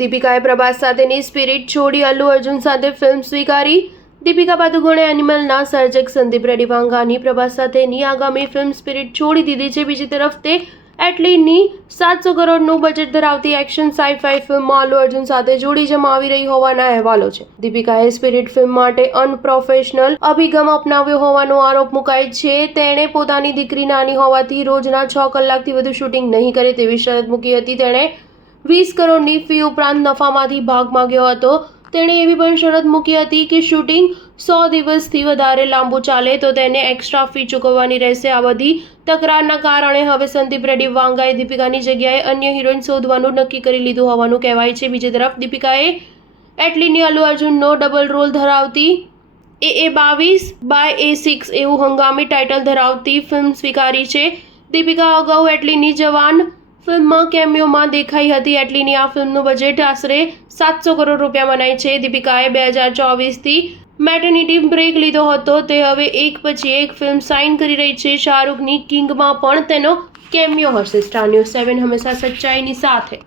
દીપિકાએ પ્રભાસ સાથેની સ્પિરિટ છોડી અલ્લુ અર્જુન સાથે ફિલ્મ સ્વીકારી. દીપિકા પાદુકોણે એનિમલના સર્જક સંદીપ રેડ્ડી વાંગાની પ્રભાસ સાથેની આગામી ફિલ્મ સ્પિરિટ છોડી દીધી છે. બીજી તરફ તે એટલીની 700 કરોડનું બજેટ ધરાવતી એક્શન સાઈ-ફાઈ ફિલ્મમાં અલ્લુ અર્જુન સાથે જોડી જમાવી રહી હોવાના અહેવાલો છે. દીપિકાએ સ્પિરિટ ફિલ્મ માટે અનપ્રોફેશનલ અભિગમ અપનાવ્યો હોવાનો આરોપ મુકાય છે. તેણે પોતાની દીકરી નાની હોવાથી રોજના 6 કલાકથી વધુ શૂટિંગ નહીં કરે તેવી શરત મૂકી હતી. તેણે 20 કરોડની ફી ઉપરાંત નફામાંથી ભાગ માંગ્યો હતો. તેણે એવી પણ શરત મૂકી હતી કે શૂટિંગ 100 દિવસથી વધારે લાંબુ ચાલે તો તેને એક્સ્ટ્રા ફી ચૂકવવાની રહેશે. આ બધી તકરારના કારણે હવે સંદીપ રેડ્ડી વાંગાએ દીપિકાની જગ્યાએ અન્ય હિરોઈન શોધવાનું નક્કી કરી લીધું હોવાનું કહેવાય છે. બીજી તરફ દીપિકાએ એટલીની અલ્લુ અર્જુનનો ડબલ રોલ ધરાવતી AA22/A6 એવું હંગામી ટાઇટલ ધરાવતી ફિલ્મ સ્વીકારી છે. દીપિકા અગાઉ એટલીની જવાન ફિલ્મમાં કેમિયોમાં દેખાઈ હતી. એટલીની આ ફિલ્મનું બજેટ આશરે 700 કરોડ રૂપિયા મનાય છે. દીપિકાએ 2024થી મેટર્નિટી બ્રેક લીધો હતો. તે હવે એક પછી એક ફિલ્મ સાઇન કરી રહી છે. શાહરૂખની કિંગમાં પણ તેનો કેમિયો હશે. સ્ટાર ન્યૂઝ 7 હંમેશા સચ્ચાઈની સાથે.